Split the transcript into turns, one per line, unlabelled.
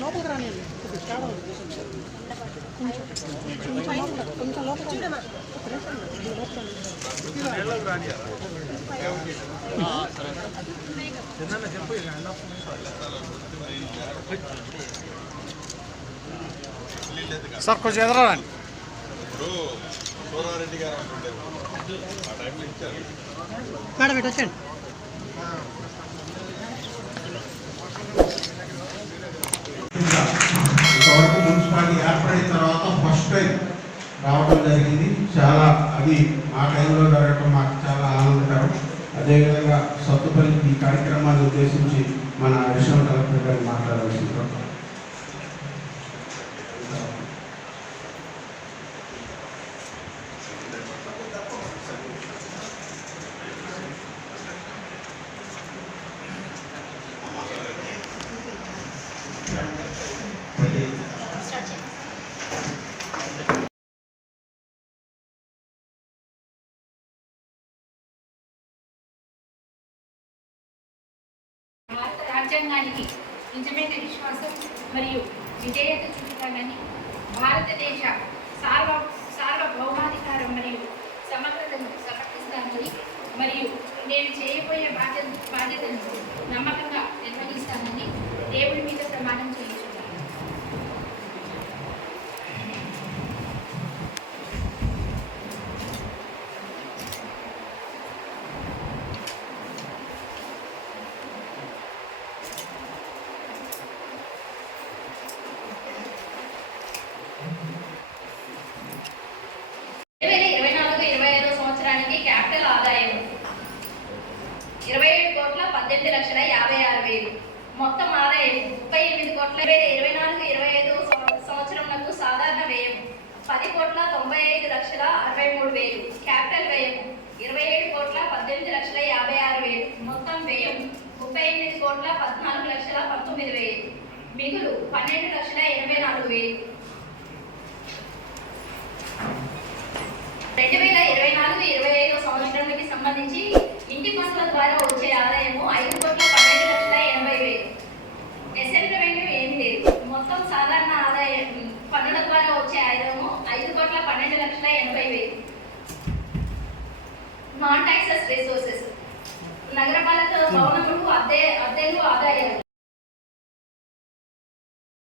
లోపలికి రాని కొంచెం లోపలికి సార్ కొంచెం ఎదరాలండి.
ఇప్పుడు సోరారెడ్డి గారు అనుకుంటారు ఆ టైంలో ఇచ్చారు.
మేడం ఇటు వచ్చండి
ఇంతవరకు మున్సిపాలిటీ ఏర్పడిన తర్వాత ఫస్ట్ టైం రావడం జరిగింది. చాలా అది ఆ టైంలో జరగడం మాకు చాలా ఆనందకరం. అదేవిధంగా సత్తుపల్లి ఈ కార్యక్రమాన్ని ఉద్దేశించి మన అడిషనల్ కలెక్టర్ గారు
మాట్లాడవలసింది రాజ్యాంగానికి నిజమైన విశ్వాసం మరియు విధేయత చూపుతానని భారతదేశ సార్వ సార్వభౌమాధికారం మరియు సమగ్రతను సమర్థిస్తానని మరియు నేను చేయబోయే బాధ్యత బాధ్యతను నమ్మకం నిర్వహిస్తానని దేవుడి మీద ప్రమాణం చేయించున్నాను రెండు వేల ఇరవై నాలుగు ఇరవై ఐదో సంవత్సరానికి క్యాపిటల్ ఆదాయం ఇరవై ఏడు కోట్ల పద్దెనిమిది లక్షల యాభై ఆరు వేలు. మొత్తం ఆదాయం ముప్పై ఎనిమిది కోట్ల వేల ఇరవై నాలుగు ఇరవై ఐదు సంవత్సరంలో సాధారణ వ్యయం పది కోట్ల తొంభై ఐదు లక్షల అరవై మూడు వేలు. క్యాపిటల్ వ్యయం ఇరవై ఏడు కోట్ల పద్దెనిమిది లక్షల యాభై ఆరు వేలు. మొత్తం వ్యయం ముప్పై ఎనిమిది కోట్ల పద్నాలుగు లక్షల పంతొమ్మిది వేలు. మిగులు పన్నెండు లక్షల ఎనభై నాలుగు వేలు. రెండు వేల ఇరవై నాలుగు ఇరవై ఐదో సంవత్సరానికి సంబంధించి ఇంటి పనుల ద్వారా వచ్చే ఆదాయము ఐదు కోట్ల పన్నెండు లక్షల ఎనభై వేలు ఎస్ఎల్ రెవెన్యూ ఏమీ లేదు మొత్తం సాధారణ ఆదాయం పన్నుల ద్వారా వచ్చే ఆదాయము ఐదు కోట్ల పన్నెండు లక్షల ఎనభై వేలు. Non taxes resources